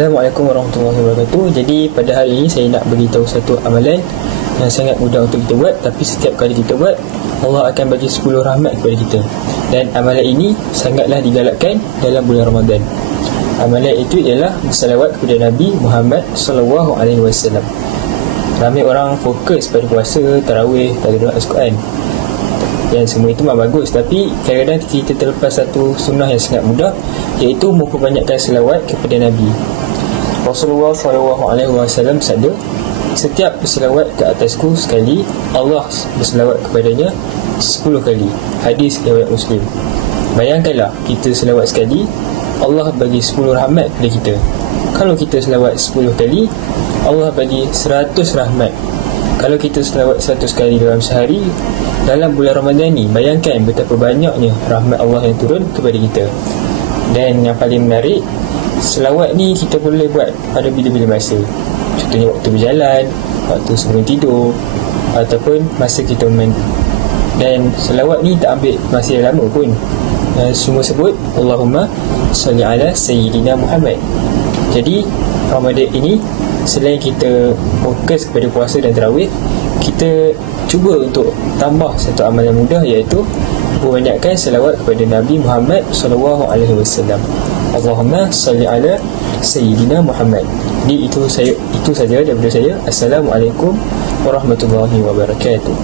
Assalamualaikum warahmatullahi wabarakatuh. Jadi pada hari ini saya nak beritahu satu amalan yang sangat mudah untuk kita buat, tapi setiap kali kita buat, Allah akan bagi 10 rahmat kepada kita. Dan amalan ini sangatlah digalakkan dalam bulan Ramadan. Amalan itu ialah bersalawat kepada Nabi Muhammad SAW. Ramai orang fokus pada puasa, tarawih, tadarus Al-Quran, yang semua itu memang bagus, tapi kadang-kadang kita terlepas satu sunnah yang sangat mudah, iaitu memperbanyakkan selawat kepada Nabi. Rasulullah SAW bersabda, setiap berselawat ke atasku sekali, Allah berselawat kepadanya 10 kali. Hadis riwayat Muslim. Bayangkanlah, kita selawat sekali, Allah bagi 10 rahmat kepada kita. Kalau kita selawat 10 kali, Allah bagi 100 rahmat. Kalau kita selawat 100 kali dalam sehari, dalam bulan Ramadan ni, bayangkan betapa banyaknya rahmat Allah yang turun kepada kita. Dan yang paling menarik, selawat ni kita boleh buat pada bila-bila masa. Contohnya waktu berjalan, waktu sebelum tidur, ataupun masa kita mandi. Dan selawat ni tak ambil masa yang lama pun. Semua sebut Allahumma salli ala Sayyidina Muhammad. Jadi Ramadan ini, selain kita fokus kepada puasa dan tarawih, kita cuba untuk tambah satu amalan mudah, iaitu membanyakkan selawat kepada Nabi Muhammad SAW. Allahumma salli ala Sayyidina Muhammad. Itu saja daripada saya. Assalamualaikum warahmatullahi wabarakatuh.